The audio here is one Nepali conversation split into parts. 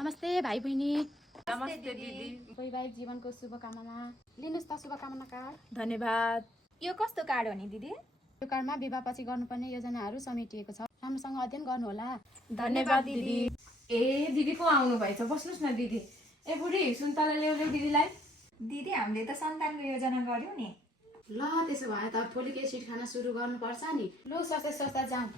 नमस्ते भाइ बहिनी। नमस्ते दिदी। वैवाहिक जीवनको शुभकामना लिनुस् त शुभकामना कार्ड। धन्यवाद। यो कस्तो कार्ड हो नि दिदी? यो कार्डमा विवाहपछि गर्नुपर्ने योजनाहरू समेटिएको छ। राम्रोसँग अध्ययन गर्नुहोला। धन्यवाद दिदी। ए दिदी पो आउनु भएछ, बस्नुस् न दिदी। ए बुढी सुन्तला ल्याउले दिदीलाई। दिदी हामीले त सन्तानको योजना गर्यौं नि। ल त्यसो भए त फोलिक एसिड खान सुरु गर्नुपर्छ नि। ल स्वास्थ्य संस्था जाउँ।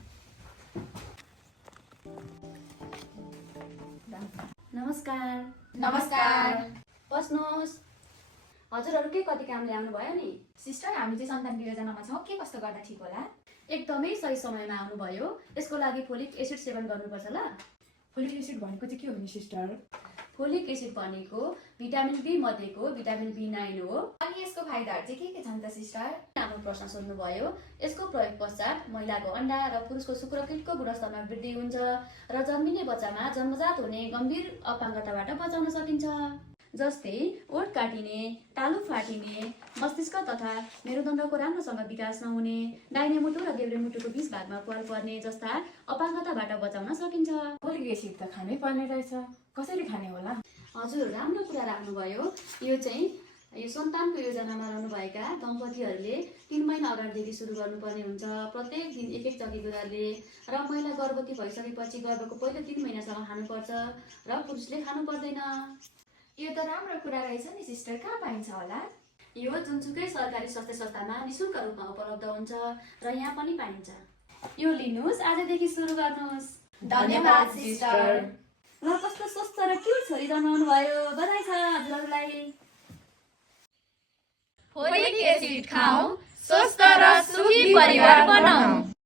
नमस्कार। नमस्कार। बस्नुहोस्। हजुरहरू के कति कामले आउनुभयो नि? सिस्टर हामी चाहिँ सन्तानको योजनामा छौँ, के कस्तो गर्दा ठिक होला? एकदमै सही समयमा आउनुभयो। यसको लागि फोलिक एसिड सेवन गर्नुपर्छ ल। फोलिक एसिड भनेको चाहिँ के हो नि सिस्टर? फोलिक एसिड भनेको भिटामिन बी मध्येको भिटामिन B9 हो। अनि यसको फाइदाहरू चाहिँ के छन् त सिस्टर? राम्रो प्रश्न सोध्नुभयो। यसको प्रयोग पश्चात महिलाको अंडा र पुरुषको शुक्रकीटको गुणस्तरमा वृद्धि हुन्छ र जन्मिने बच्चामा जन्मजात हुने गम्भीर अपाङ्गताबाट बचाउन सकिन्छ, जस्तै ओठ काटिने, तालु फाटिने, मस्तिष्क तथा मेरुदण्डको राम्रोसँग विकास नहुने, दाहिने मुटु र देब्रे मुटुको बीच भागमा प्वाल पर्ने जस्ता अपाङ्गताबाट बचाउन सकिन्छ। फोलिक एसिड त खानै पर्ने रहेछ, कसरी खाने होला? हजुर राम्रो कुरा राख्नुभयो। यो सन्तानको योजनामा रहनुभएका दम्पतिहरूले 3 महिना अगाडिदेखि सुरु गर्नुपर्ने हुन्छ। प्रत्येक दिन एक चकी दुधले र महिला गर्भवती भइसकेपछि गर्भको पहिलो 3 महिनासम्म खानुपर्छ र पुरुषले खानु पर्दैन। यो त राम्रो कुरा रहेछ नि सिस्टर, कहाँ पाइन्छ होला? यो जुनसुकै सरकारी स्वास्थ्य संस्थामा निशुल्क रूपमा उपलब्ध हुन्छ र यहाँ पनि पाइन्छ। यो लिनुहोस्, आजदेखि सुरु गर्नुहोस्। धन्यवाद सिस्टर। ल कस्तो स्वस्थ र क्युट छोरी जन्माउनु भयो, बधाई छ हजुरहरूलाई। फोलिक एसिड खाऊ, स्वस्थ र सुखी परिवार बनाऊ।